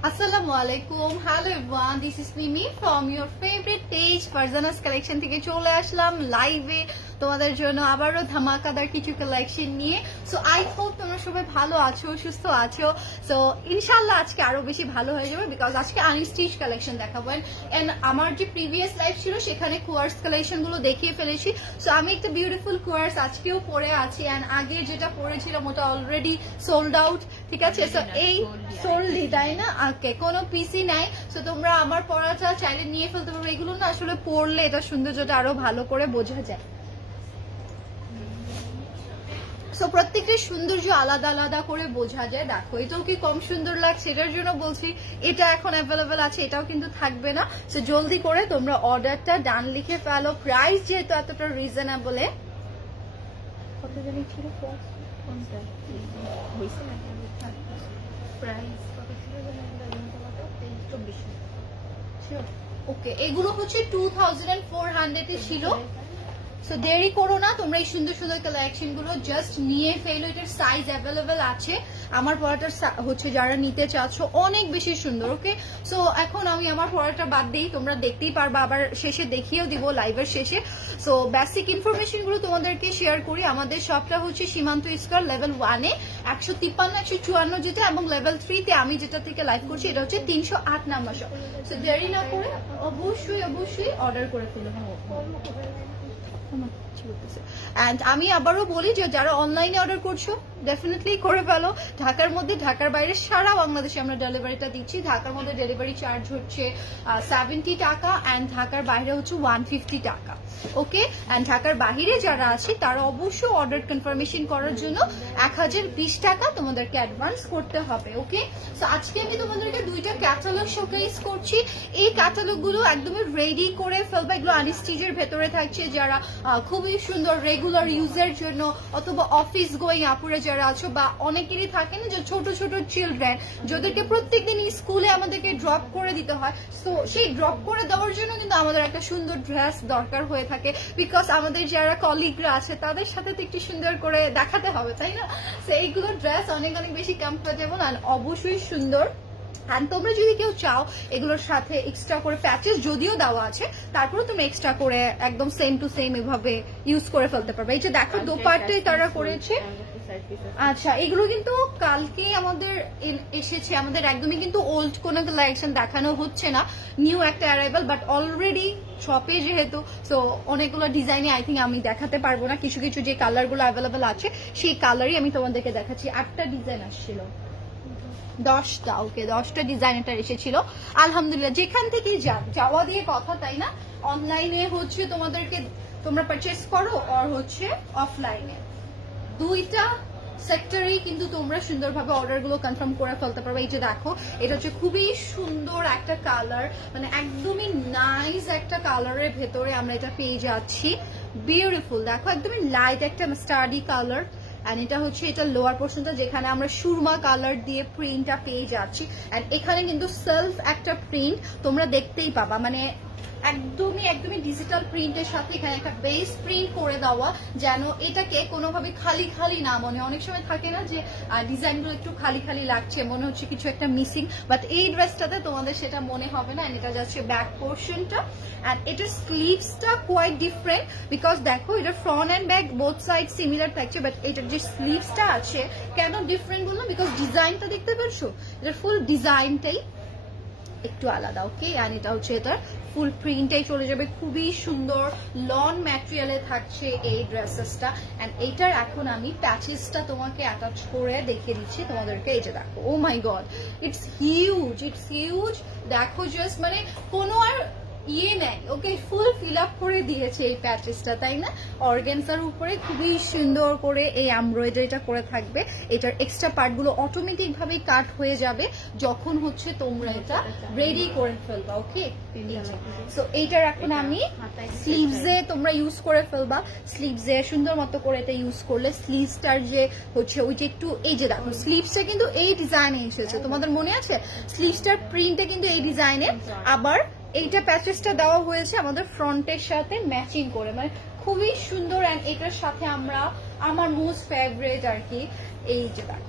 Assalamu alaikum. Hello everyone. This is Mimi from your favorite page Farzana's collection থেকে চলে আসলাম লাইভে তোমাদের জন্য আবারো ধামাকাদার কিছু কালেকশন নিয়ে। সো আই হোপ তোমরা সবাই ভালো আছো, সুস্থ আছো। সো ইনশাআল্লাহ আজকে আরো বেশি ভালো হয়ে যাবে বিকজ আজকে আনস্টিচ কালেকশন দেখাবো। এন্ড আমার যে প্রিভিয়াস লাইভ ছিল সেখানে কোয়ার্স কালেকশন গুলো দেখিয়ে ফেলেছি। সো আমি একটা বিউটিফুল কোয়ার্স আজকেও পরে আছি এন্ড আগে যেটা পরেছিলাম ওটা অলরেডি সোল্ড আউট, ঠিক আছে? সো এই সোল্ডই, তাই না? ওকে, কোনো পিসি নাই। সো তোমরা আমার পড়াটা চাইলে নিয়ে ফেলতে পারবে। এগুলো না আসলে পড়লে এটা সৌন্দর্যটা আরো ভালো করে বোঝা যায়। সো প্রত্যেকটা সৌন্দর্য আলাদা আলাদা করে বোঝা যায়। দেখো এটাও কি কম সুন্দর লাগছে, এটার জন্য বলছি এটা এখন অ্যাভেলেবেল আছে, এটাও কিন্তু থাকবে না। সো জলদি করে তোমরা অর্ডারটা ডান লিখে ফেলো। প্রাইস যেহেতু এতটা রিজনেবল, কত জানি ছিল প্রাইস ওকে, এগুলো হচ্ছে 2400 ছিল। সো দেরি করো না, তোমরা এই সুন্দর সুন্দর কালেকশন গুলো জাস্ট নিয়ে ফেলো। এটার সাইজ অ্যাভেলেবেল আছে। আমার পড়াটার হচ্ছে যারা নিতে চাচ্ছ অনেক বেশি সুন্দর। ওকে, সো এখন আমি আমার পড়াটা বাদ দিই, তোমরা দেখতেই পারবা, আবার শেষে দেখিয়েও দিব লাইভের শেষে। সো বেসিক ইনফরমেশন গুলো তোমাদেরকে শেয়ার করি। আমাদের শপটা হচ্ছে সীমান্ত স্কয়ার লেভেল 1-এ 153-154 যেটা, এবং লেভেল 3-তে আমি যেটা থেকে লাইভ করছি এটা হচ্ছে 308 নাম্বার শপ। সো দেরি না করে অবশ্যই অবশ্যই অর্ডার করে ফেলো। এন্ড আমি আবারও বলি যে যারা অনলাইনে অর্ডার করছো ডেফিনেটলি করে ফেলো। ঢাকার মধ্যে, ঢাকার বাইরে সারা বাংলাদেশে আমরা ডেলিভারিটা দিচ্ছি। ঢাকার মধ্যে ডেলিভারি চার্জ হচ্ছে 70 টাকা এন্ড ঢাকার বাইরে হচ্ছে 150 টাকা। ওকে, এন্ড ঢাকার বাইরে যারা আছে তারা অবশ্যই অর্ডার কনফার্মেশন করার জন্য 1020 টাকা তোমাদেরকে অ্যাডভান্স করতে হবে। ওকে, সো আজকে আমি তোমাদেরকে দুইটা ক্যাটালগ শোকেস করছি। এই ক্যাটালগ গুলো একদমই রেডি করে ফেলবে। এগুলো আনস্টিচের ভেতরে থাকছে। যারা খুবই সুন্দর রেগুলার ইউজের জন্য, অথবা অফিস গোয়িং আপুরে যারা আছো, বা অনেকেরই থাকে না যে ছোট ছোট চিলড্রেন যাদেরকে প্রত্যেকদিন স্কুলে আমাদেরকে ড্রপ করে দিতে হয়। তো সেই ড্রপ করে দেওয়ার জন্য কিন্তু আমাদের একটা সুন্দর ড্রেস দরকার হয়ে থাকে, বিকজ আমাদের যারা কলিগরা আছে তাদের সাথে তো একটু সুন্দর করে দেখাতে হবে, তাই না? তো এইগুলো ড্রেস অনেক অনেক বেশি কমফোর্টেবল আর অবশ্যই সুন্দর। আর তোমরা যদি কেউ চাও এগুলোর সাথে এক্সট্রা করে প্যাচেস যদিও দেওয়া আছে, তারপরে তুমি এক্সট্রা করে একদম সেম টু সেম এভাবে ইউজ করে ফেলতে পারবে। এই যে দেখো দোপাট্টাই তারা করেছে। আচ্ছা, এগুলো কিন্তু কালকে আমাদের এসেছে। আমাদের একদমই কিন্তু ওল্ড কোনো কালেকশন দেখানো হচ্ছে না, নিউ একটা অ্যারাইভাল, বাট অলরেডি শপে যেহেতু, সো অনেকগুলো ডিজাইনে আই থিঙ্ক আমি দেখাতে পারবো না। কিছু কিছু যে কালারগুলো অ্যাভেলেবেল আছে সেই কালারই আমি তোমাদেরকে দেখাচ্ছি। 8টা ডিজাইন আসছিল, 10টা। ওকে, 10টা ডিজাইন এটা এসেছিল। আলহামদুলিল্লাহ, যেখান থেকে যাওয়া দিয়ে কথা, তাই না? অনলাইনে হচ্ছে তোমাদেরকে তোমরা পারচেস করো আর হচ্ছে অফলাইনে, দুইটা সেক্টরেই কিন্তু তোমরা সুন্দরভাবে অর্ডার গুলো কনফার্ম করে ফেলতে পারবে। এই যে দেখো এটা হচ্ছে খুবই সুন্দর একটা কালার, মানে একদমই নাইস একটা কালারের ভেতরে আমরা এটা পেয়ে যাচ্ছি। বিউটিফুল, দেখো একদমই লাইট একটা স্টাডি কালার। এন্ড এটা হচ্ছে এটা লোয়ার পোর্শনটা যেখানে আমরা সুরমা কালার দিয়ে প্রিন্টটা পেয়ে যাচ্ছি। এন্ড এখানে কিন্তু সেলফ একটা প্রিন্ট তোমরা দেখতেই পাবা, মানে একদমই একদমই ডিজিটাল প্রিন্টের সাথে এখানে একটা বেস প্রিন্ট করে দেওয়া, যেন এটাকে কোনোভাবে খালি খালি না মনে। অনেক সময় থাকে না যে ডিজাইনগুলো একটু খালি খালি লাগছে, মনে হচ্ছে কিছু একটা মিসিং, বাট এই ড্রেসটাতে তোমাদের সেটা মনে হবে না। এটা যাচ্ছে ব্যাক পোর্শনটা। এন্ড এটার স্লিভসটা কোয়াইট ডিফারেন্ট, বিকজ দেখো এটা front end back both side similar থাকছে, বাট এটার যে স্লিভসটা আছে কেন ডিফারেন্ট বললাম, বিকজ ডিজাইনটা দেখতে পাচ্ছ, এটার ফুল ডিজাইনটাই একটু আলাদা। ওকে, আর এটা হচ্ছে এটার ফুল প্রিন্টটাই চলে যাবে। খুবই সুন্দর লন ম্যাটেরিয়ালে থাকছে এই ড্রেসেসটা। এন্ড এইটার এখন আমি প্যাচেসটা তোমাকে অ্যাটাচ করে দেখিয়ে দিচ্ছি তোমাদেরকে। এই যে দেখো, oh my god, it's huge, it's huge. দেখো জাস্ট মানে কোনো আর ইয়ে নেই। ওকে, ফুল ফিল আপ করে দিয়েছে এই প্যাচেসটা, তাই না? অর্গানজার উপরে খুবই সুন্দর করে এই এমব্রয়ডারিটা করে থাকবে। এটার এক্সট্রা পার্টগুলো অটোমেটিক ভাবে কাট হয়ে যাবে যখন হচ্ছে তোমরা এটা রেডি করে ফেলবা। ওকে, সো এইটার এখন আমি স্লিভসে তোমরা ইউজ করে ফেলবা। স্লিভসে সুন্দর মতো করে এটা ইউজ করলে স্লিভসটার যে হচ্ছে ওই যে একটু, এই যে দেখো স্লিভসটা কিন্তু এই ডিজাইনে এসেছে, তোমাদের মনে আছে? স্লিভসটার প্রিন্টে কিন্তু এই ডিজাইনে, আবার এইটা প্যাচেসটা দেওয়া হয়েছে আমাদের ফ্রন্টের সাথে ম্যাচিং করে, মানে খুবই সুন্দর। এন্ড এটার সাথে আমরা, আমার মোস্ট ফেভারিট আর কি, এই যে দেখো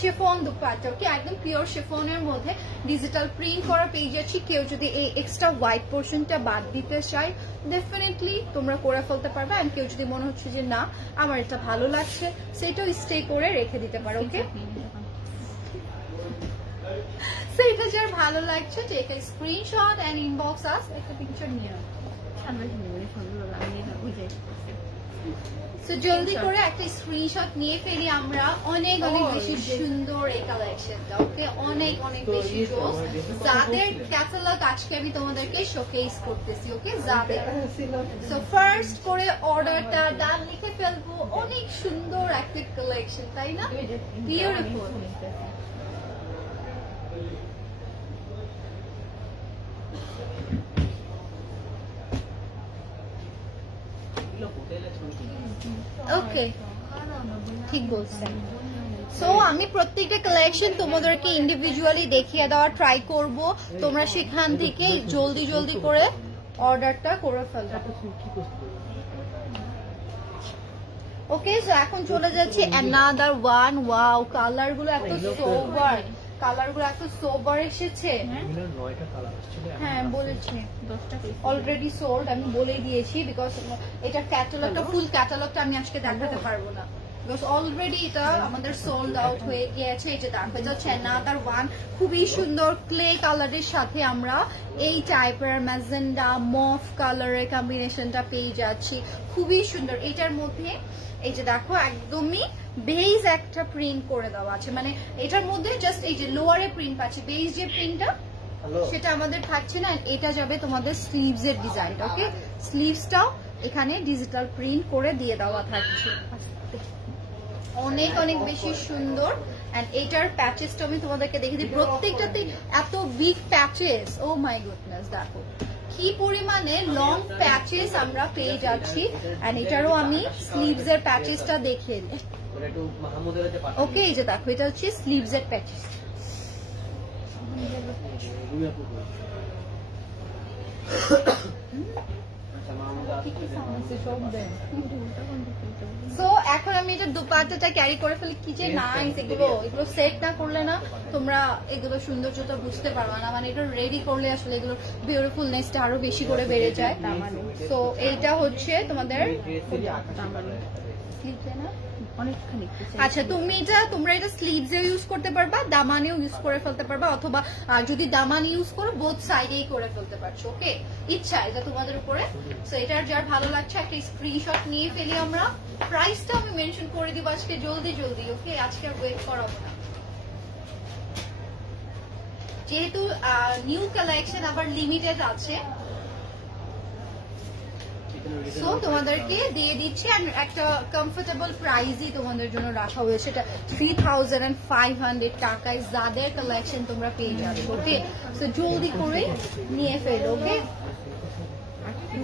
শিফন দুপাট্টা, ওকে একদম পিওর শিফনের মধ্যে ডিজিটাল প্রিন্ট করা পেয়ে যাচ্ছি। কেউ যদি এই এক্সট্রা হোয়াইট পোর্শনটা বাদ দিতে চায় ডেফিনেটলি তোমরা করে ফেলতে পারবে। আর কেউ যদি মনে হচ্ছে যে না আমার এটা ভালো লাগছে সেটাও স্টে করে রেখে দিতে পারো, ওকে। সেটা যার ভালো লাগছে take a screenshot and inbox us, একটা পিকচার নিয়ে নাও। সো জলদি করে একটা স্ক্রিনশট নিয়ে ফেলি আমরা। অনেক অনেক বেশি সুন্দর এই কালেকশনটা, ওকে অনেক অনেক বেশি জোস। যাদের ক্যাটালগ আজকে আমি তোমাদেরকে শোকেস করতেছি, ওকে যাদের। সো ফার্স্ট করে অর্ডারটা ডান লিখে ফেলবো। অনেক সুন্দর একটা কালেকশন, তাই না? বিউটিফুল। ওকে ঠিক বলছেন। সো আমি প্রত্যেকটা কালেকশন তোমাদেরকে ইন্ডিভিজুয়ালি দেখিয়ে দেওয়ার ট্রাই করব, তোমরা সেখান থেকে জলদি জলদি করে অর্ডারটা করে ফেলবে। ওকে সো এখন চলে যাচ্ছে অ্যানাদার ওয়ান। ওয়াও কালার গুলো এত সোবার, কালার গুলো এত সোবার এসেছে। হ্যাঁ বলেছি অলরেডি সোল্ড, আমি বলে দিয়েছি বিকজ এটা ক্যাটালগটা ফুল ক্যাটালগটা আমি আজকে দেখাতে পারবো না বিকজ অলরেডি এটা আমাদের সোল্ড আউট হয়ে গিয়েছে। এই যে দেখা যাচ্ছে অ্যানাদার ওয়ান, খুবই সুন্দর ক্লে কালারের সাথে আমরা এই টাইপের ম্যাজেন্ডা মফ কালারের কম্বিনেশনটা পেয়ে যাচ্ছি, খুবই সুন্দর। এটার মধ্যে এই যে দেখো একদমই বেজ একটা প্রিন্ট করে দেওয়া আছে, মানে এটার মধ্যে জাস্ট এই যে লোয়ারে প্রিন্ট পাচ্ছে, বেজ যে প্রিন্টটা সেটা আমাদের থাকছে না। এটা যাবে তোমাদের স্লিভস এর ডিজাইন, ওকে স্লিভসটাও এখানে ডিজিটাল প্রিন্ট করে দিয়ে দেওয়া থাকছে, অনেক অনেক বেশি সুন্দর। এন্ড এটার প্যাচেসটা আমি তোমাদেরকে দেখে দিই, প্রত্যেকটাতে এত big patches, oh my goodness দেখো কি পরিমাণে লং প্যাচেস আমরা পেয়ে যাচ্ছি। এন্ড এটারও আমি স্লিভস এর প্যাচেসটা দেখিয়ে দিই, ওকে এই যে দেখো এটা হচ্ছে স্লিভস এর প্যাচেস। সো এখন আমি এটা দুপাট্টাটা ক্যারি করে ফেলি, কি যে নাইস। এগুলো সেট না করলে না তোমরা এগুলো সৌন্দর্যটা বুঝতে পারবে না, মানে এটা রেডি করলে আসলে এগুলোর বিউটিফুলনেসটা আরো বেশি করে বেড়ে যায়। সো এইটা হচ্ছে তোমাদের আচ্ছা তোমরা এটা স্লিভস এ ইউজ করতে পারবা, দামানেও ইউজ করে ফেলতে পারবা, অথবা যদি দামান ইউজ করো বোথ সাইডেই করে ফেলতে পারছো, ওকে ইচ্ছা এটা তোমাদের উপরে। সো এটার যার ভালো লাগছে একটা স্ক্রিনশট নিয়ে ফেলি আমরা। প্রাইসটা আমি মেনশন করে দিব আজকে জলদি জলদি, ওকে আজকে আর ওয়েট করাবো না, যেহেতু নিউ কালেকশন আবার লিমিটেড আছে। সো তোমাদেরকে দিয়ে দিচ্ছি একটা কমফোর্টেবল প্রাইসই তোমাদের জন্য রাখা হয়েছে, এটা 3500 টাকায় যাদের কালেকশন তোমরা পেয়ে যাবে, ওকে সো জলদি করে নিয়ে ফেলো, ওকে।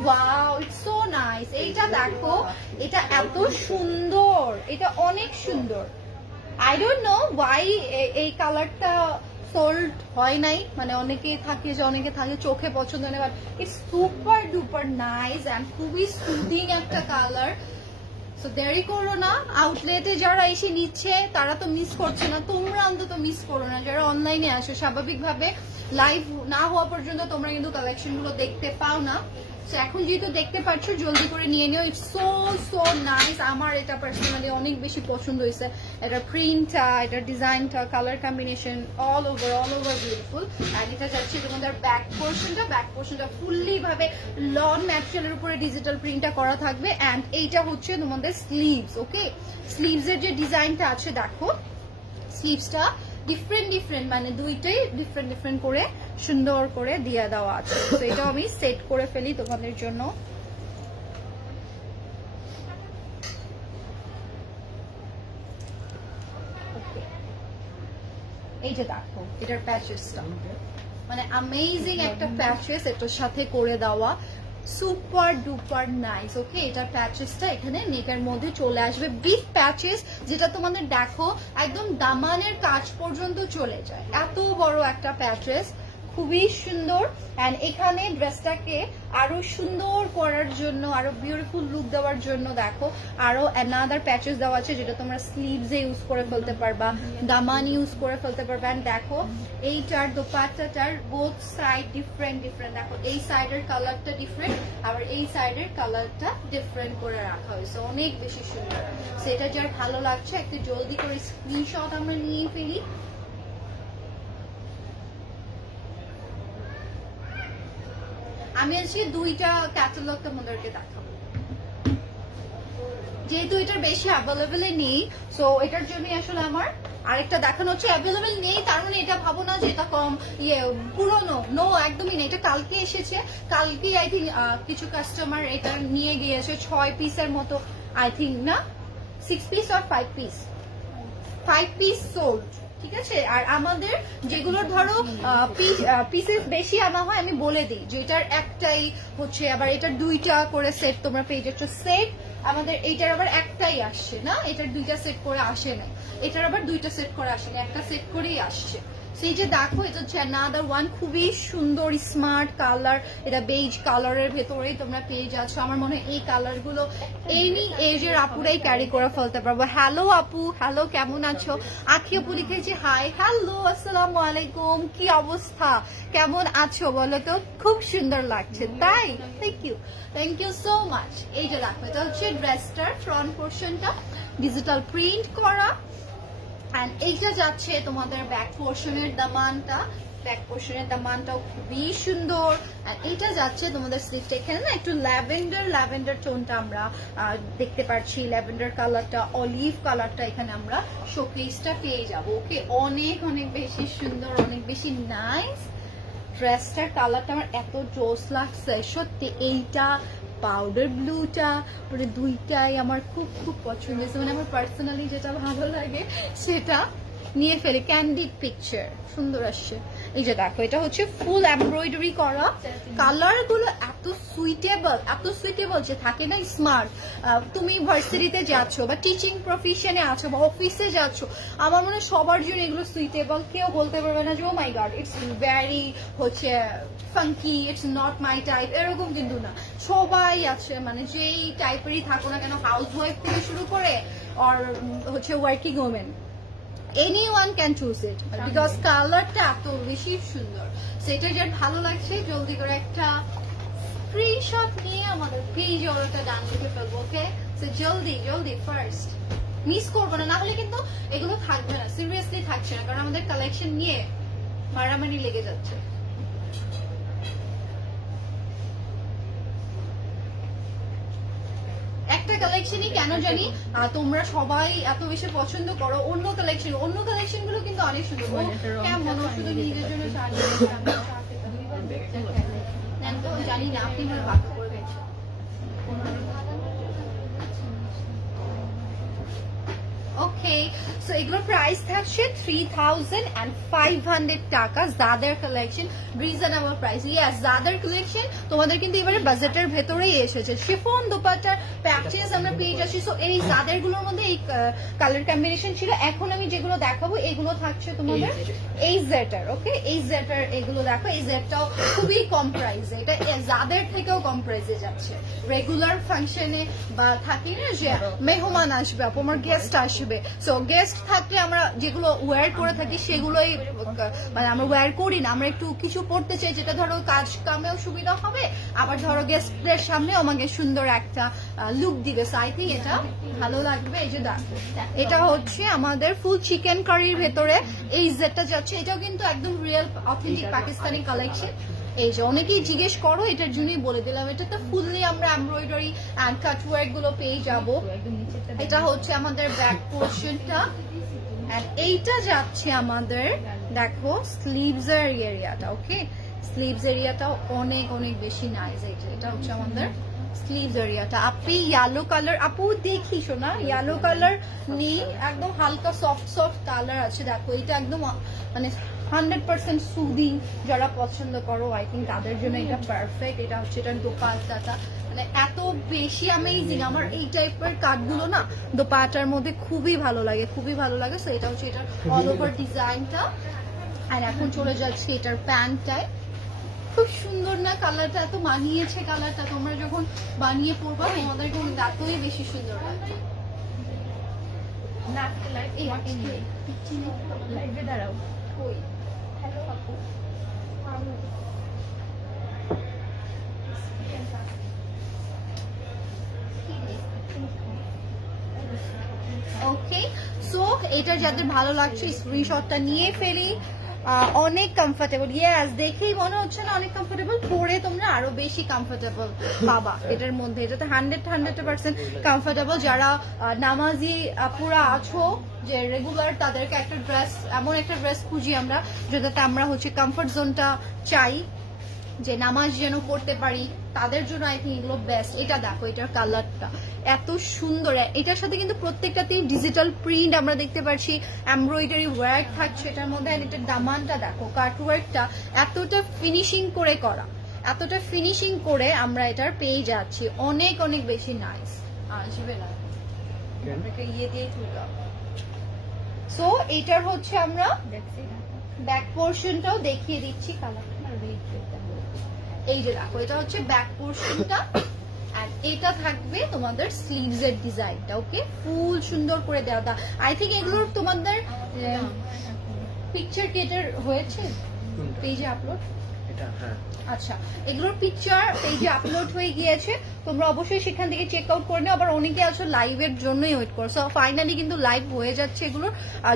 ওয়াও ইটস সো নাইস, এইটা দেখো এটা এত সুন্দর, এটা অনেক সুন্দর। আই ডোন্ট নো ওয়াই এই কালারটা সোল্ড হয় নাই, মানে অনেকে থাকে চোখে পছন্দ নেই, but it's super duper nice and খুবই সুদিং একটা কালার। সো দেরি করো না, আউটলেটে যারা এসে নিচ্ছে তারা তো মিস করছে না, তোমরা অন্তত মিস করো না। যারা অনলাইনে আসো স্বাভাবিকভাবে লাইভ না হওয়া পর্যন্ত তোমরা কিন্তু কালেকশন গুলো দেখতে পাও না, এখন যেহেতু দেখতে পাচ্ছ জলদি করে নিয়ে নিও। ইটস সো সো নাইস, আমার এটা পার্সোনালি অনেক বেশি পছন্দ হয়েছে। এটা প্রিন্টটা, এটা ডিজাইনটা, colour combination all over beautiful. আর এটা যাচ্ছে তোমাদের ব্যাক পোর্শনটা ফুললি ভাবে লন ম্যাটেরিয়ালের উপরে ডিজিটাল প্রিন্টটা করা থাকবে। অ্যান্ড এইটা হচ্ছে তোমাদের স্লিভস, ওকে স্লিভস এর যে ডিজাইনটা আছে দেখো, স্লিভসটা ডিফারেন্ট মানে দুইটাই ডিফারেন্ট করে সুন্দর করে দিয়ে দেওয়া আছে। তো এটা আমি সেট করে ফেলি তোমাদের জন্য। এই যে দেখো এটার প্যাচেসটা, মানে অ্যামেজিং একটা প্যাচেস এটার সাথে করে দেওয়া, সুপার ডুপার নাইস, ওকে এটার প্যাচেসটা এখানে নেকের মধ্যে চলে আসবে, বিগ প্যাচেস যেটা তোমাদের দেখো একদম দামানের কাজ পর্যন্ত চলে যায়, এত বড় একটা প্যাচেস, খুবই সুন্দর। এন্ড এখানে ড্রেসটাকে আরো সুন্দর করার জন্য, আরো বিউটিফুল লুক দেওয়ার জন্য দেখো আরো অ্যানাদার প্যাচেস দেওয়া আছে, যেটা তোমরা স্লিভসে ইউজ করে ফেলতে পারবা, দামান ইউজ করে ফেলতে পারবা। এন্ড দেখো এইটার দোপাট্টাটার বোথ সাইড ডিফারেন্ট ডিফারেন্ট, দেখো এই সাইডের কালারটা ডিফারেন্ট, আবার এই সাইডের কালারটা ডিফারেন্ট করে রাখা হয়েছে, অনেক বেশি সুন্দর। সেটা যার ভালো লাগছে একটু জলদি করে স্ক্রিনশট আমরা নিয়ে ফেলি। আমি আজকে দুইটা ক্যাটালগ তোমাদেরকে দেখাবো, যেহেতু এটার বেশি অ্যাভেলেবেল নেই, সো এটার জন্য আসলে আমার আরেকটা দেখানো হচ্ছে। অ্যাভেলেবেল নেই তার মানে এটা ভাবো না যে এটা কম পুরনো, নো একদমই নেই। এটা কালকে এসেছে, কালকে আই থিঙ্ক কিছু কাস্টমার এটা নিয়ে গিয়েছে 6 পিসের মতো, আই থিঙ্ক না 6 পিস আর 5 পিস সোল্ড, ঠিক আছে। আর আমাদের যেগুলো ধরো পিসেস বেশি আনা হয়, আমি বলে দিই যে এটার একটাই হচ্ছে, আবার এটার দুইটা করে সেট তোমরা পেয়ে যাচ্ছ। সেট আমাদের এইটার আবার একটাই আসছে না, এটার দুইটা সেট করে আসে না, এটার আবার দুইটা সেট করে আসে না, একটা সেট করেই আসছে। সেই যে দেখো এটা হচ্ছে অ্যানাদার ওয়ান, খুবই সুন্দর স্মার্ট কালার, এটা বেজ কালারের ভেতরেই তোমরা পেয়ে যাচ্ছ। আমার মনে হয় এই কালার গুলো এনি এজের আপুরাই ক্যারি করে ফেলতে পারবো। হ্যালো আপু, হ্যালো কেমন আছো? আখি আপু লিখেছে হাই, হ্যালো আসসালামু আলাইকুম, কি অবস্থা, কেমন আছো বলো তো? খুব সুন্দর লাগছে, তাই? Thank you so much. এই যে দেখো এটা হচ্ছে ড্রেসটার ফ্রন্ট পোর্শনটা ডিজিটাল প্রিন্ট করা, এন্ড এইটা যাচ্ছে তোমাদের ব্যাক পোর্শনের দামানটা, ব্যাক পোর্শনের দামানটাও খুবই সুন্দর। এটা যাচ্ছে তোমাদের স্লিভটা, এখানে না একটু ল্যাভেন্ডার টোনটা আমরা দেখতে পাচ্ছি, ল্যাভেন্ডার কালারটা, অলিভ কালারটা এখানে আমরা শোকেসটা পেয়ে যাবো। ওকে, অনেক অনেক বেশি সুন্দর, অনেক বেশি নাইস। ড্রেসটার কালারটা আমার এত জোস লাগছে সত্যি, এইটা পাউডার ব্লুটা, মানে দুইটাই আমার খুব খুব পছন্দ হয়েছে, মানে আমার পার্সোনালি যেটা ভালো লাগে সেটা নিয়ে ফেলে। ক্যান্ডিড পিকচার সুন্দর আসছে। এই যে দেখো এটা হচ্ছে ফুল এমব্রয়ডারি করা, কালার গুলো এত সুইটেবল যে থাকে না স্মার্ট। তুমি ভার্সিটিতে যাচ্ছ বা টিচিং প্রফেশনে আছো বা অফিসে যাচ্ছ, আমার মনে হয় সবার জন্য এগুলো সুইটেবল। কেউ বলতে পারবে না যে ও মাই গড ইটস ভেরি হচ্ছে funky, it's not my type, এরকম কিন্তু না। সবাই আছে, মানে যেই টাইপেরই থাকো না কেন, হাউস ওয়াইফ থেকে শুরু করে আর হচ্ছে working women, anyone can choose it because কালারটা এত বেশি সুন্দর। সেটা যার ভালো লাগছে জলদি করে একটা স্ক্রিনশট নিয়ে আমাদের পেজে ওটা ডান লিখে ফেলবো। ওকে, সো জলদি ফার্স্ট মিস করবো না, হলে কিন্তু এগুলো থাকবে না, সিরিয়াসলি থাকছে না, কারণ আমাদের কালেকশন নিয়ে মারামারি লেগে যাচ্ছে। একটা কালেকশনই কেন জানি তোমরা সবাই এত বেশি পছন্দ করো, অন্য কালেকশন গুলো কিন্তু অনেক সুন্দর। কেমন শুধু নিজের জন্য জানি না, আপনি আমার বাধ্য করে গেছেন। ওকে, সো এগুলোর প্রাইস থাকছে 3500 টাকা। জাদের কালেকশন, রিজনেবল প্রাইস। ইয়েস, জাদের কালেকশন তোমাদের কিন্তু এবারে বাজেটের ভেতরেই এসেছে। শিফন দোপাট্টার প্যাচেস আমরা পেয়ে যাচ্ছি। সো এই জাদের গুলোর মধ্যে এই কালার কম্বিনেশন ছিল। এখন আমি যেগুলো দেখাবো এগুলো থাকছে তোমাদের এই জেটার। ওকে, এই জেটার এগুলো দেখো, এই জেটটাও খুবই কম প্রাইসে, এটা জাদের থেকেও কম প্রাইসে যাচ্ছে। রেগুলার ফাংশনে বা থাকি না যে মেহমান আসবে, আমার গেস্ট আসবে, সো গেস্ট থাকলে আমরা যেগুলো ওয়্যার করে থাকি সেগুলোই মানে আমরা ওয়্যার করি না, আমরা একটু কিছু পড়তে চাই যেটা ধরো কাজ কামেও সুবিধা হবে, আবার ধরো গেস্টদের সামনে আমাকে সুন্দর একটা লুক দিবে। সো আই থিঙ্ক এটা ভালো লাগবে। এই যে দেখো এটা হচ্ছে আমাদের ফুল চিকেন কারির ভেতরে এই জেটটা যাচ্ছে, এটাও কিন্তু একদম রিয়েল অথেন্টিক পাকিস্তানি কালেকশন। এই যে অনেকেই জিজ্ঞেস করো, এটার জন্যই বলে দিলাম, এটা তো ফুললি আমরা এমব্রয়ডারি এন্ড কাটওয়ার্ক গুলো পেয়ে যাবো। এটা হচ্ছে আমাদের ব্যাক পোর্শনটা, এন্ড এইটা যাচ্ছে আমাদের দেখো স্লিভস এর এরিয়াটা। ওকে, স্লিভস এরিয়াটাও অনেক অনেক বেশি নাইস। এটা হচ্ছে আমাদের স্লিভস এরিয়াটা। আপনি ইয়েলো কালার, আপু দেখিস না, ইয়েলো কালার নেই, একদম হালকা সফট কালার আছে। দেখো এটা একদম মানে 100% সুদিং, যারা পছন্দ করো আই থিঙ্ক তাদের জন্য এটা পারফেক্ট। এটা হচ্ছে এটার দোপাট্টাটা, মানে এত বেশি অ্যামেজিং। আমার এই টাইপের কাটগুলো না দোপাট্টার মধ্যে খুবই ভালো লাগে, খুবই ভালো লাগে। সো এটা হচ্ছে এটার অল ওভার ডিজাইনটা। আর এখন চলে যাচ্ছে এটার প্যান্টটায়। খুব সুন্দর না কালারটা, এত মানিয়েছে কালারটা, তোমরা যখন বানিয়ে পরবা তোমাদের কিন্তু এতই বেশি সুন্দর লাগবে। লাইভে দাঁড়াও। হ্যালো আপু, ওকে। সো এটা যাদের ভালো লাগছে স্ক্রিনশটটা নিয়ে ফেলি। অনেক কমফোর্টেবল, ইয়েস দেখেই মনে হচ্ছে না অনেক কমফোর্টেবল, পরে তোমরা আরো বেশি কমফোর্টেবল পাবা এটার মধ্যে। এটাতে 100% কমফোর্টেবল। যারা নামাজি পুরা আছো, যে রেগুলার, তাদেরকে একটা ড্রেস, এমন একটা ড্রেস খুঁজি আমরা যেটাতে আমরা হচ্ছে কমফোর্ট জোনটা চাই, যে নামাজ যেন করতে পারি, তাদের জন্য আই থিঙ্ক এগুলো বেস্ট। এটা দেখো, এটার কালারটা এত সুন্দর। এটার সাথে কিন্তু প্রত্যেকটাতেই ডিজিটাল প্রিন্ট আমরা দেখতে পাচ্ছি, এমব্রয়ডারি ওয়ার্ক থাকছে এটার মধ্যে। এটার দামানটা দেখো, কাট ওয়ার্কটা এতটা ফিনিশিং করে করা, এতটা ফিনিশিং করে আমরা এটার পেয়ে যাচ্ছি। অনেক অনেক বেশি নাইস আসবে না, ইয়ে দিয়ে তুললাম। সো এটার হচ্ছে আমরা ব্যাক পোর্শনটাও দেখিয়ে দিচ্ছি। কালারটা এই যে দেখো, এটা হচ্ছে ব্যাক পোর্শনটা, এন্ড এটা থাকবে তোমাদের স্লিভস এর ডিজাইনটা। ওকে, ফুল সুন্দর করে দেওয়া। আই থিঙ্ক এগুলোর তোমাদের পিকচার কেটার হয়েছে পেজে আপলোড। আচ্ছা, এগুলোর পিকচার পেজে আপলোড হয়ে গিয়েছে, তোমরা অবশ্যই সেখান থেকে চেক আউট করে নাও। আবার অনেকে আছে লাইভের জন্যই ওয়েট করছো, ফাইনালি কিন্তু লাইভ হয়ে যাচ্ছে এগুলোর,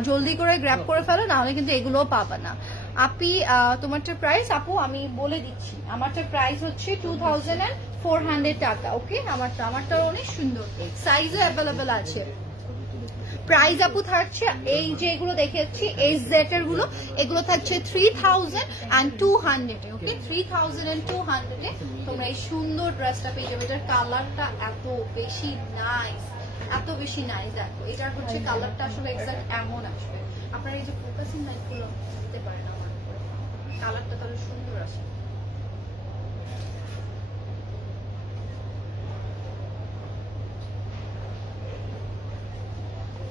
জলদি করে গ্র্যাব করে ফেলো, নাহলে কিন্তু এগুলোও পাবা না। আপি তোমারটার প্রাইস আপু আমি বলে দিচ্ছি, আমারটার প্রাইস হচ্ছে 2400 টাকা। ওকে, আমারটা অনেক সুন্দর, সাইজও অ্যাভেলেবেল আছে। প্রাইস আপু থাকছে, এই যে এগুলো দেখেছি HZ এর গুলো, এগুলো থাকছে 3200। ওকে, 3200 এ তোমরা এই সুন্দর ড্রেসটা পেয়ে যাবে। এটার কালারটা এত বেশি নাইস, এত বেশি নাইস। দেখো এটার হচ্ছে কালারটা আসলে এক্সাক্ট এমন আসবে। আপনারা এই যে ফোকাসিং লাইট গুলো দিতে পারেন, আমার কালারটা তাহলে সুন্দর আসে।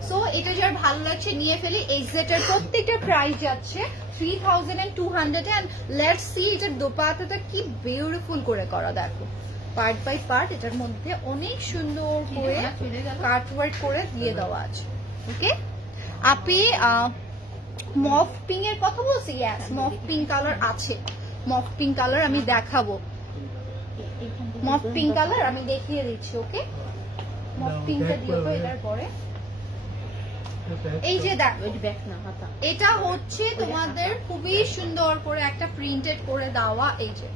সো এটা যার ভালো লাগছে নিয়ে ফেলি। HZ এর প্রত্যেকটা প্রাইস যাচ্ছে 3200 এন্ড লেটস সি এটার দোপাট্টাটা কি বিউটিফুল করে করা। দেখো পার্ট বাই পার্ট এটার মধ্যে অনেক সুন্দর করে কাট ওয়ার্ক করে দিয়ে দেওয়া আছে। ওকে, আপনি মফ পিঙ্ক এর কথা বলছি? ইয়েস, মফ পিঙ্ক কালার আছে। মফ পিঙ্ক কালার আমি দেখাবো, মফ পিঙ্ক কালার আমি দেখিয়ে দিচ্ছি। ওকে, মফ পিঙ্কটা দিও তো এটার পরে। এই যে দেখো, এটা হচ্ছে তোমাদের খুবই সুন্দর করে একটা প্রিন্টেড করে দেওয়া। এই যে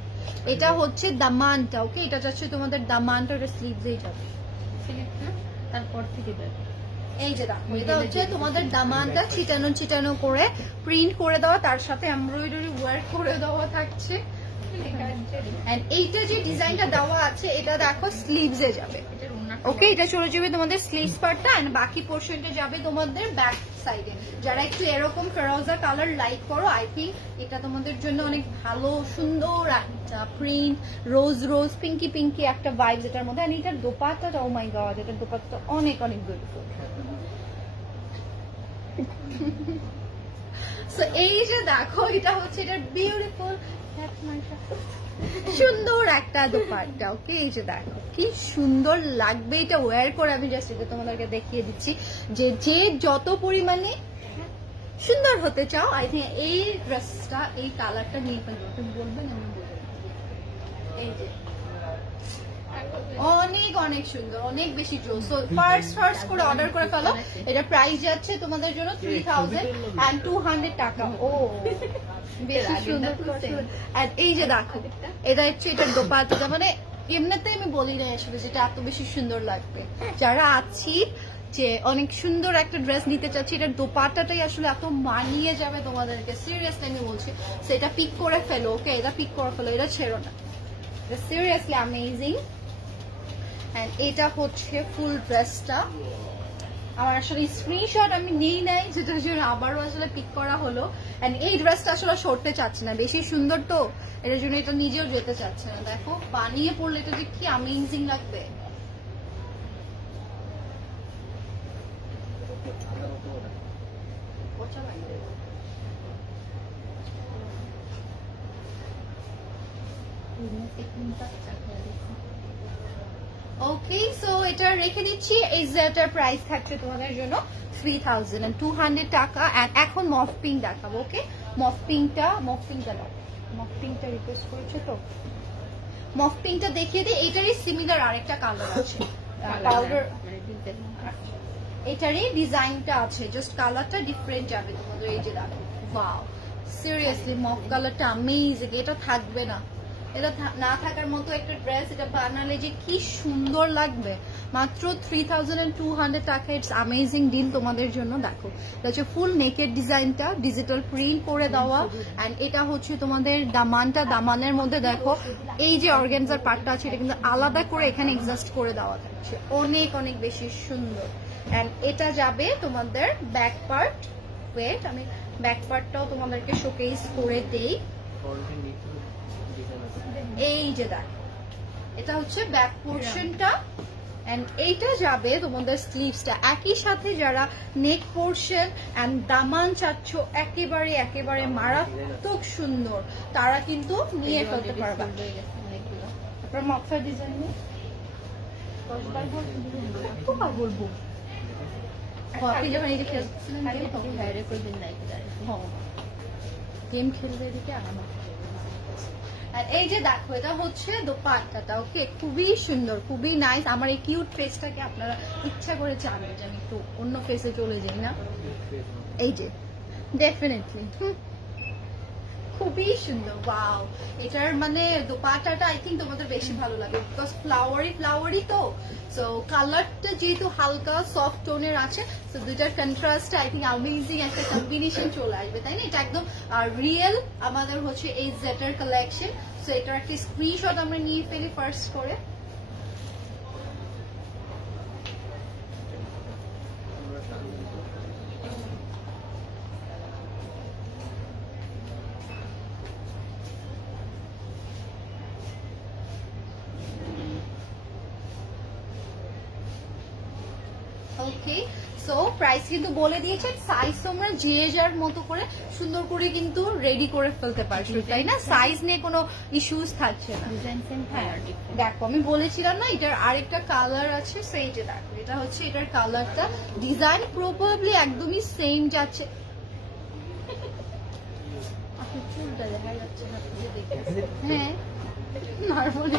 এটা হচ্ছে দামানটা। ওকে, এটা যাচ্ছে তোমাদের দামানটা, স্লিভসেই যাবে, তারপর থেকে দেখো এই যে দেখো, এটা হচ্ছে তোমাদের দামানটা ছিটানো ছিটানো করে প্রিন্ট করে দেওয়া, তার সাথে এমব্রয়ডারি ওয়ার্ক করে দেওয়া থাকছে। এইটা যে ডিজাইনটা দেওয়া আছে এটা দেখো স্লিভসে যাবে। ওকে, এটা চলে যাবে তোমাদের স্লিভস পার্টটা, এন্ড বাকি পোর্শনটা যাবে তোমাদের ব্যাক সাইডে। যারা একটু এরকম ফেরোজা কালার লাইক করো, আই থিঙ্ক এটা তোমাদের জন্য অনেক ভালো সুন্দর একটা প্রিন্ট, রোজ রোজ পিঙ্কি পিঙ্কি একটা ভাইবস এটার মধ্যে। আর এটার দোপাট্টাটা, ও মাই গড, এটার দোপাট্টাটা অনেক অনেক বিউটিফুল। সো এই যে দেখো, এটা হচ্ছে এটার বিউটিফুল সুন্দর একটা দোপাট্টা। ওকে, এই যে দেখো কি সুন্দর লাগবে এটা ওয়্যার করে। আমি জাস্ট এটা তোমাদেরকে দেখিয়ে দিচ্ছি যে যে যত পরিমাণে সুন্দর হতে চাও, আই থিঙ্ক এই ড্রেসটা, এই কালারটা নিয়ে ফেলবো। তুমি বলবেন, আমি বলবো। এই যে অনেক অনেক সুন্দর, অনেক বেশি জোস। সো ফার্স্ট করে অর্ডার করে ফেলো। এটা প্রাইস যাচ্ছে তোমাদের জন্য 3200 টাকা। ও বেশি সুন্দর। আর এই যে দেখো, এটা হচ্ছে এটার দোপাট্টা, মানে এমনিতে আমি বলি না আসলে যেটা এত বেশি সুন্দর লাগবে। যারা আছি যে অনেক সুন্দর একটা ড্রেস নিতে চাচ্ছি, এটার দোপাট্টাটাই আসলে এত মানিয়ে যাবে তোমাদেরকে, সিরিয়াসলি আমি বলছি। সেটা পিক করে ফেলো। ওকে, এটা পিক করে ফেলো, এটা ছেড়ো না, এটা সিরিয়াসলি অ্যামেজিং। এন্ড এটা হচ্ছে ফুল ড্রেসটা। আমার আসলে স্ক্রিনশট আমি নিই নাই, যেটার জন্য আবারও আসলে পিক করা হলো। এন্ড এই ড্রেসটা আসলে সরতে চাচ্ছে না, বেশি সুন্দর তো, এটার জন্য এটা নিজেও যেতে চাচ্ছে না। দেখো বানিয়ে পড়লে এটা যে কি অ্যামেজিং লাগবে। ওকে, সো এটা রেখে দিচ্ছি। এই যেটার প্রাইস থাকছে তোমাদের জন্য 3200 টাকা। এন্ড এখন মফ পিঙ্ক দেখাবো। ওকে, মফ পিঙ্কটা দাও, মফ পিঙ্কটা রিকোয়েস্ট করেছো তো, মফ পিঙ্কটা দেখিয়ে দিই। এটারই সিমিলার আরেকটা কালার আছে, পাউডার, এটারই ডিজাইনটা আছে, জাস্ট কালারটা ডিফারেন্ট যাবে তোমাদের। এই যে দেখো, ওয়াও, সিরিয়াসলি মফ কালারটা আমেজিং। এটা থাকবে না, এটা না থাকার মতো একটা ড্রেস। এটা বানালে যে কি সুন্দর লাগবে। মাত্র 3200 টাকা। ইটস অ্যামেজিং ডিল তোমাদের জন্য। দেখো, এটা হচ্ছে ফুল নেকের ডিজাইনটা, ডিজিটাল প্রিন্ট করে দেওয়া। এন্ড এটা হচ্ছে তোমাদের দামানটা, দামানের মধ্যে দেখো এই যে অর্গানজার পার্টটা আছে, এটা কিন্তু আলাদা করে এখানে এক্সাস্ট করে দেওয়া থাকছে, অনেক অনেক বেশি সুন্দর। এন্ড এটা যাবে তোমাদের ব্যাক পার্ট। ওয়েট, আমি ব্যাক পার্টটাও তোমাদেরকে শোকেস করে দেই। এই যে দেখো, এটা হচ্ছে ব্যাক পোর্শনটা। এন্ড এইটা যাবে তোমাদের স্লিভসটা। একই সাথে যারা নেক পোর্শন এন্ড দামান চাচ্ছ একেবারে একেবারে মারাত্মক সুন্দর, তারা কিন্তু নিয়ে ফেলতে পারবে। আপনার মফসার ডিজাইন নিয়ে 10বার বলবো। আপনি যখন এই যে খেলছিলেন গেম খেলবে এদিকে আমার। আর এই যে দেখো, এটা হচ্ছে দোপাট্টাটা। ওকে, খুবই সুন্দর, খুবই নাইস। আমার এই কিউট ফেসটাকে আপনারা ইচ্ছা করে চাবেন যে আমি একটু অন্য ফেসে চলে যাই না? এই যে ডেফিনেটলি খুবই সুন্দর। ওয়াও, এটার মানে দোপাট্টাটা আই থিঙ্ক তোমাদের বেশি ভালো লাগে, বিকজ ফ্লাওয়ারি তো। সো কালারটা যেহেতু হালকা সফট টোনের আছে, সো দুইটার কন্ট্রাস্ট আই থিঙ্ক অ্যামেজিং একটা কম্বিনেশন চলে আসবে, তাই না? এটা একদম রিয়েল আমাদের হচ্ছে এই জেটার কালেকশন। সো এটার একটা স্ক্রিনশট আমরা নিয়ে ফেলি ফার্স্ট করে। ওকে, সো প্রাইস কিন্তু বলে দিয়েছে। সাইজ তোমরা যে যার মতো করে সুন্দর করে কিন্তু রেডি করে ফেলতে পারছো, তাই না? সাইজ নিয়ে কোনো ইস্যুস থাকছে না। হ্যাঁ, দেখো আমি বলেছিলাম না, এটার আরেকটা কালার আছে। সেইটা দেখো, এটা হচ্ছে এটার কালারটা। ডিজাইন প্রবাবলি একদমই সেম যাচ্ছে। চুলটা দেখা যাচ্ছে না, হ্যাঁ নর্মালি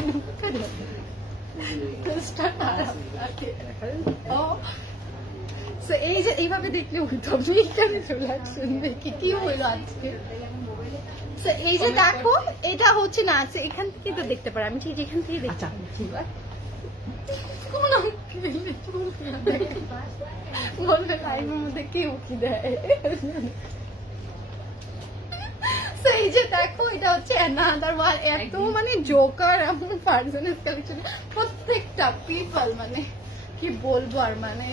এই যে এইভাবে দেখলে চলে আসছেন, দেখি কি হইলো আজকে। এই যে দেখো, এটা হচ্ছে না, এখান থেকে তো দেখতে পারে, আমি ঠিক এখান থেকে দেখছি। বলবে লাইভের মধ্যে কে উঠি দেয়। এই যে দেখো, এটা হচ্ছে অ্যানাদার ওয়ান। এত মানে জোকার এমন পার্সোনাল কালেকশন, প্রত্যেকটা পিপল মানে কি বলবো আর। মানে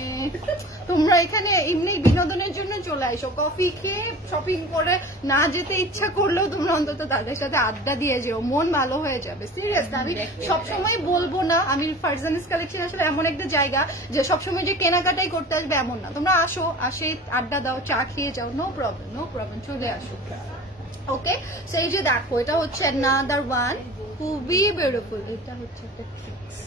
তোমরা এখানে এমনি বিনোদনের জন্য চলে আসো, কফি খেয়ে শপিং করে না যেতে ইচ্ছা করলেও তোমরা অন্তত তাদের সাথে আড্ডা দিয়ে যেও, মন ভালো হয়ে যাবে। সিরিয়াস, আমি সবসময় বলবো না, আমি ফারজানিস কালেকশন আসলে এমন একটা জায়গা যে সবসময় যে কেনাকাটাই করতে আসবে এমন না। তোমরা আসো, আসে আড্ডা দাও, চা খেয়ে যাও, নো প্রবলেম, চলে আসো। ওকে, সেই যে দেখো, এটা হচ্ছে another one, খুবই বিউটিফুল। এটা হচ্ছে একটা ট্রিক্স।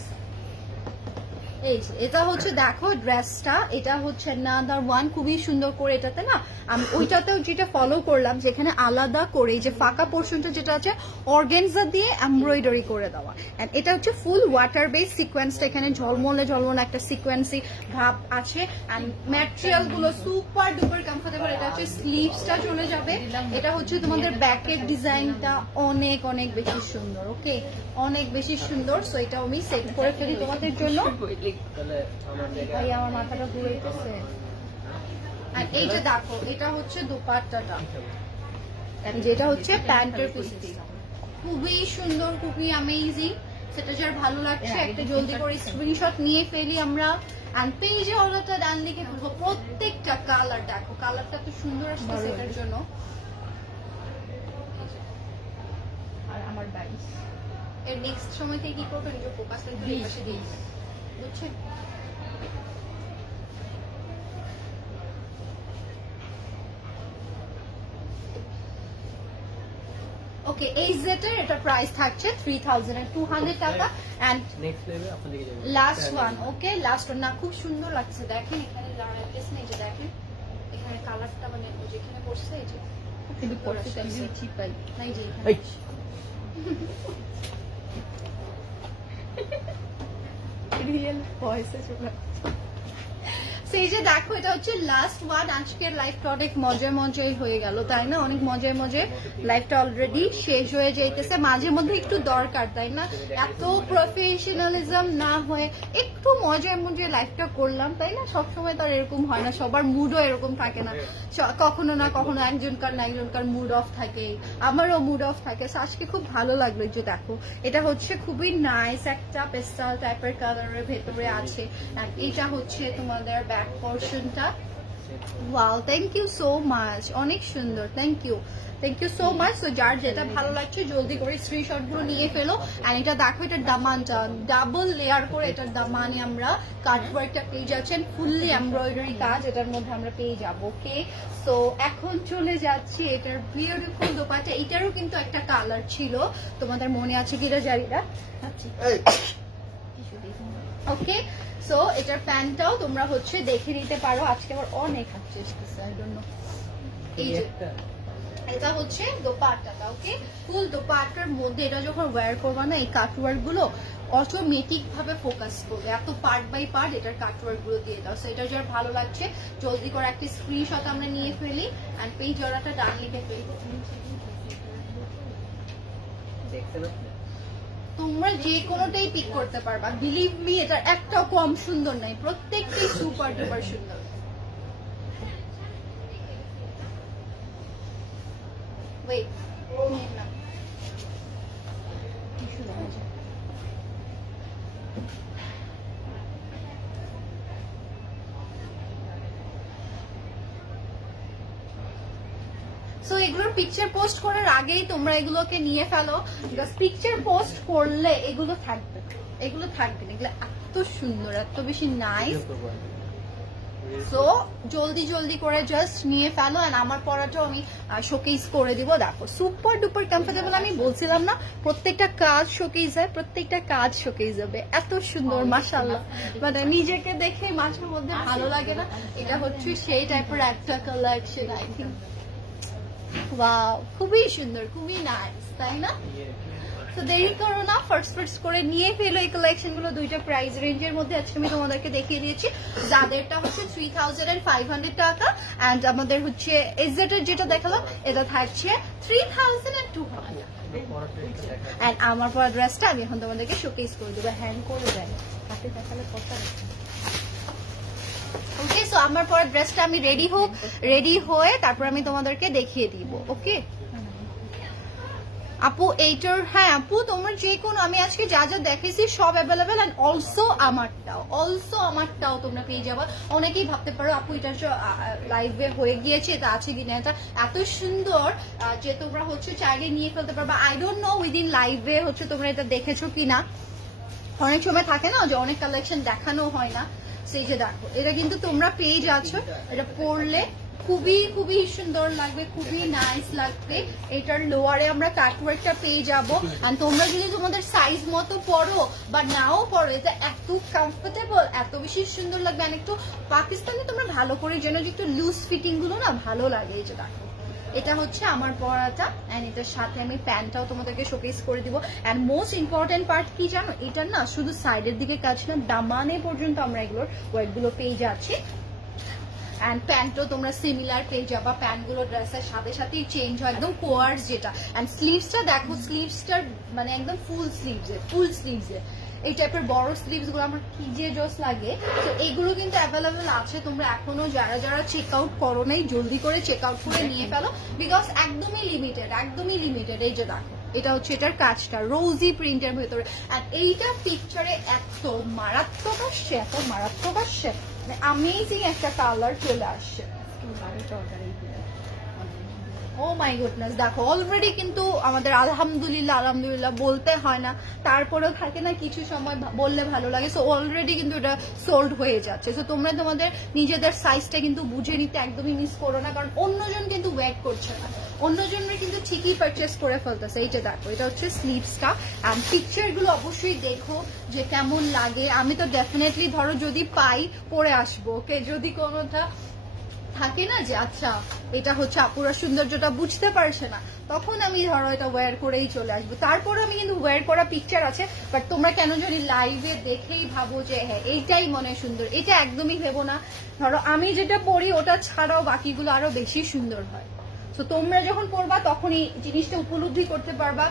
এই যে এটা হচ্ছে দেখো ড্রেসটা, এটা হচ্ছে another one, খুবই সুন্দর করে। এটাতে না আমি ওইটাতেও যেটা ফলো করলাম, যেখানে আলাদা করে যে ফাঁকা পোর্শনটা যেটা আছে অর্গানজা দিয়ে এমব্রয়ডারি করে দেওয়া। এন্ড এটা হচ্ছে ফুল ওয়াটার বেস সিকোয়েন্সটা, এখানে ঝলমলে একটা সিকোয়েন্সি ভাব আছে। এন্ড ম্যাটেরিয়াল গুলো সুপার ডুপার কমফোর্টেবল। এটা হচ্ছে স্লিভসটা চলে যাবে। এটা হচ্ছে তোমাদের ব্যাকের ডিজাইনটা অনেক অনেক বেশি সুন্দর। ওকে, অনেক বেশি সুন্দর। সো এটা আমি সেট করে ফেলি তোমাদের জন্য। ভাই আমার মাথাটা ঘুরাইতেছে। আর এই যে দেখো, এটা হচ্ছে দোপাট্টাটা, যেটা হচ্ছে প্যান্টের পিস। খুবই সুন্দর, খুবই অ্যামেজিং। সেটা যার ভালো লাগছে একটা জলদি করে স্ক্রিনশট নিয়ে ফেলি আমরা। এন্ড পেজে অলটা ডান দিকে ফেলবো। প্রত্যেকটা কালার দেখো, কালারটা তো সুন্দর আসছে সেটার জন্য। আর আমার গাইস এর নেক্সট সময়তে কি করবো, নিজের ফোকাসটা একটু পাশে দিই, বুঝছেন? ওকে এই সেটের এটা প্রাইস থাকছে 3200 টাকা এন্ড নেক্সট লেভেল আপনাদেরকে যাবে last one okay last one না খুব সুন্দর লাগছে দেখেন এখানে লাইটনেস নেই যে দেখেন এখানে কালারটা মানে যেখানে পড়ছে এই যে খুব সুন্দর পড়ছে আমি চিপ পাই নাই যে এখানে রিয়েল ভয়েসে চলে সেই যে দেখো এটা হচ্ছে লাস্ট ওয়ান আজকের লাইফটা অনেক মজার মজাই হয়ে গেল তাই না অনেক মজার মজার লাইফটা অলরেডি শেষ হয়ে যাইতেছে মাঝে মধ্যে একটু দরকার তাই না এত প্রফেশনালিজম না হয়ে একটু মজার মজার লাইফটা করলাম তাই না সবসময় তো আর এরকম হয় না সবার মুডও এরকম থাকে না কখনো না কখনো একজনকার না একজনকার মুড অফ থাকে আমারও মুড অফ থাকে আজকে খুব ভালো লাগলো যে দেখো এটা হচ্ছে খুবই নাইস একটা পেস্টাল টাইপের কালারের ভেতরে আছে এটা হচ্ছে তোমাদের ব্যাক পোর্শনটা wow thank you so much অনেক সুন্দর thank you so much so যার যেটা ভালো লাগছে জলদি করে স্ক্রিনশট গুলো নিয়ে ফেলো এন্ড এটা দেখো এটার দামানটা ডাবল লেয়ার করে এটার দামানে আমরা কাটওয়ার্কটা পেয়ে যাচ্ছেন ফুললি এমব্রয়ডারি কাজ এটার মধ্যে আমরা পেয়ে যাবো ওকে সো এখন চলে যাচ্ছি এটার বিউটিফুল দোপাট্টা এটারও কিন্তু একটা কালার ছিল তোমাদের মনে আছে কিনা জানি না ওকে সো এটার প্যান্টটাও তোমরা হচ্ছে দেখে নিতে পারো আজকে আমার অনেক হাঁচি আসতেছে আই ডোন্ট নো এই যে এটা হচ্ছে দোপাট্টাটা ওকে ফুল দোপাট্টার মধ্যে এটা যখন ওয়্যার করবা না এই কাটওয়ার্ক গুলো অটোমেটিক ভাবে ফোকাস করবে এত পার্ট বাই পার্ট এটার কাটওয়ার্ক গুলো দিয়ে দাও সো এটা যার ভালো লাগছে জলদি করে একটা স্ক্রিনশট আমরা নিয়ে ফেলি এন্ড পেজ জড়াটা ডান লিখে ফেলি তোমরা যে কোনোটাই পিক করতে পারবা বিলিভ মি এটা একটাও কম সুন্দর নাই প্রত্যেকটাই সুপার ডুপার সুন্দর ওয়েট না সো এগুলোর পিকচার পোস্ট করার আগেই তোমরা এগুলোকে নিয়ে ফেলো পিকচার পোস্ট করলে এগুলো থাকবে না এগুলো এত সুন্দর এত বেশি নাইস সো জলদি জলদি করে জাস্ট নিয়ে ফেলো এন্ড আমার পরাটাও আমি শোকেস করে দিব দেখো সুপার ডুপার কমফোর্টেবল আমি বলছিলাম না প্রত্যেকটা কাজ শোকেস হয় প্রত্যেকটা কাজ শোকেস হবে এত সুন্দর মাশাআল্লাহ মানে নিজেকে দেখে মাঝে মধ্যে ভালো লাগে না এটা হচ্ছে সেই টাইপের একটা কালেকশন আই থিংক ওয়াও খুবই সুন্দর খুবই নাইস তাই না তো দেরি করো না ফার্স্ট করে নিয়ে ফেলো এই কালেকশন গুলো দুইটা প্রাইস রেঞ্জের মধ্যে আজকে আমি তোমাদেরকে দেখিয়ে দিয়েছি যাদেরটা হচ্ছে 3500 টাকা এন্ড আমাদের হচ্ছে এজেটের যেটা দেখালাম এটা থাকছে 3200 এন্ড আমার পরা ড্রেসটা আমি এখন তোমাদেরকে শোকেস করে দেবো হ্যান্ড করে দেয় হাতে দেখালে কথা ওকে সো আমার পরে ড্রেসটা আমি রেডি হয়ে তারপর আমি তোমাদেরকে দেখিয়ে দিব ওকে আপু এইটার হ্যাঁ আপু তোমার যে কোনো আমি আজকে যা যা দেখেছি সব অ্যাভেলেবেল এন্ড অলসো আমারটাও তোমরা পেয়ে যাবে অনেকেই ভাবতে পারো আপু এটা লাইভে হয়ে গিয়েছে এটা আছে কিনা এটা এত সুন্দর যে তোমরা হচ্ছে চাইলে নিয়ে ফেলতে পারবে আই ডোন্ট নো উইদিন লাইভে হচ্ছে তোমরা এটা দেখেছো কিনা অনেক সময় থাকে না যে অনেক কালেকশন দেখানো হয় না সেই যে দেখো এটা কিন্তু তোমরা পেয়ে যাচ্ছ এটা পরলে খুবই খুবই সুন্দর লাগবে খুবই নাইস লাগবে এটার লোয়ারে আমরা কাটওয়ার্কটা পেয়ে যাবো আর তোমরা যদি তোমাদের সাইজ মতো পরো বা নাও পরো এটা এত কমফোর্টেবল এত বেশি সুন্দর লাগবে আর একটু পাকিস্তানে তোমরা ভালো করে যেন যে একটু লুজ ফিটিং গুলো না ভালো লাগে এই যে দেখো এটা হচ্ছে আমার পরাটা এন্ড এটার সাথে আমি প্যান্টটাও তোমাদেরকে শোকেস করে দিব এন্ড মোস্ট ইম্পর্টেন্ট পার্ট কি জানো এটার না শুধু সাইডের দিকে কাজ না দামানে পর্যন্ত আমরা এগুলোর ওয়েটগুলো পেয়ে যাচ্ছি এন্ড প্যান্টও তোমরা সিমিলার পেয়ে যাবা প্যান্টগুলো ড্রেসের সাথে সাথেই চেঞ্জ হয় একদম কোয়ার্স যেটা এন্ড স্লিভসটা দেখো স্লিভসটার মানে একদম ফুল স্লিভসে এই টাইপের বড় স্লিভস গুলো আমার কি যে জোস লাগে তো এগুলো কিন্তু অ্যাভেলেবেল আছে তোমরা এখনো যারা চেক আউট করো নাই জলদি করে চেক আউট করে নিয়ে ফেলো বিকজ একদমই লিমিটেড এই যে দেখো এটা হচ্ছে এটার কাজটা রোজি প্রিন্টের ভেতরে আর এইটা পিকচারে এত মারাত্মক আসছে মানে অ্যামেজিং একটা কালার চলে আসছে ও মাই গুডনেস, দেখো অলরেডি কিন্তু আমাদের আলহামদুলিল্লাহ আলহামদুলিল্লাহ বলতে হয় না, তারপরেও থাকে না কিছু সময় বললে ভালো লাগে। সো অলরেডি কিন্তু এটা সোল্ড হয়ে যাচ্ছে। সো তোমরা তোমাদের নিজেদের সাইজটা কিন্তু বুঝে নিতে একদমই মিস করো না, কারণ অন্যজন কিন্তু ওয়েট করছে না, অন্যজনের কিন্তু ঠিকই পারচেস করে ফেলতেছে। এই যে দেখো এটা হচ্ছে স্লিভসটা, অ্যান্ড পিকচার গুলো অবশ্যই দেখো যে কেমন লাগে। আমি তো ডেফিনেটলি ধরো যদি পাই পরে আসবো, ওকে, যদি কোনোটা থাকে না যে আচ্ছা এটা হচ্ছে আপুরা সৌন্দর্যটা বুঝতে পারছে না, তখন আমি ধরো এটা ওয়্যার করেই চলে আসবো। তারপরে আমি কিন্তু ওয়্যার করা পিকচার আছে, বাট তোমরা কেন জানি লাইভে দেখেই ভাবো যে হ্যাঁ এইটাই মনে সুন্দর, এটা একদমই ভেবো না। ধরো আমি যেটা পরি ওটা ছাড়াও বাকিগুলো আরো বেশি সুন্দর হয়। তো তোমরা যখন পড়বা তখনই জিনিসটা উপলব্ধি করতে পারবা,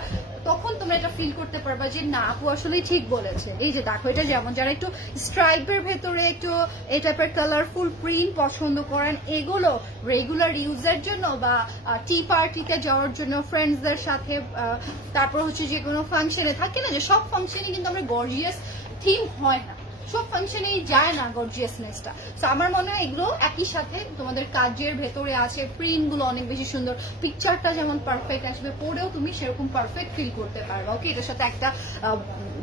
তখন তোমরা এটা ফিল করতে পারবা যে না আপু আসলে ঠিক বলেছে। এই যে দেখো এটা যেমন যারা একটু স্ট্রাইপের ভেতরে একটু এই টাইপের কালারফুল প্রিন্ট পছন্দ করেন, এগুলো রেগুলার ইউজের জন্য বা টি পার্টিতে যাওয়ার জন্য ফ্রেন্ডসদের সাথে, তারপর হচ্ছে যে কোনো ফাংশনে থাকে না যে সব ফাংশনে কিন্তু আমরা গর্জিয়াস থিম হয় না, সব ফাংশনেই যায় না গর্জিয়াসনেসটা। তো আমার মনে হয় এগুলো একই সাথে তোমাদের কাজের ভেতরে আছে, প্রিন্ট গুলো অনেক বেশি সুন্দর, পিকচারটা যেমন পারফেক্ট আসবে, পরেও তুমি সেরকম পারফেক্ট ফিল করতে পারবে। ওকে, এটার সাথে একটা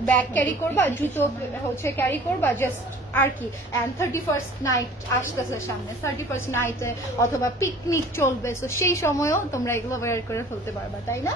ব্যাগ ক্যারি করবা, জুতো হচ্ছে ক্যারি করবা জাস্ট আর কি। অ্যান্ড 31st নাইট আসতেছে সামনে, 31st নাইটে অথবা পিকনিক চলবে, তো সেই সময়ও তোমরা এগুলো ওয়্যার করে ফেলতে পারবা, তাই না?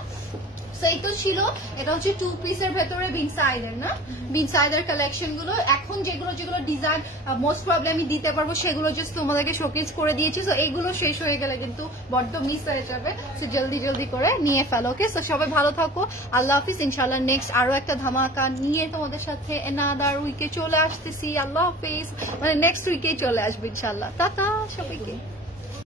এই তো ছিল, এটা হচ্ছে 2 পিসের ভেতরে বিনসাইডের না, বিনসাইডের কালেকশন গুলো। এখন যেগুলো যেগুলো ডিজাইন মোস্ট প্রবলি আমি দিতে পারবো সেগুলো জাস্ট তোমাদেরকে শোকেস করে দিয়েছি। সো এইগুলো শেষ হয়ে গেলে কিন্তু বড্ড মিস হয়ে যাবে, সো জলদি জলদি করে নিয়ে ফেলো। ওকে, সো সবাই ভালো থাকো, আল্লাহ হাফিজ। ইনশাআল্লাহ নেক্সট আরো একটা ধামাকা নিয়ে তোমাদের সাথে এনাদার উইকে চলে আসতেছি। আল্লাহ হাফিজ, মানে নেক্সট উইকেই চলে আসবে ইনশাআল্লাহ। টাটা সবাইকে।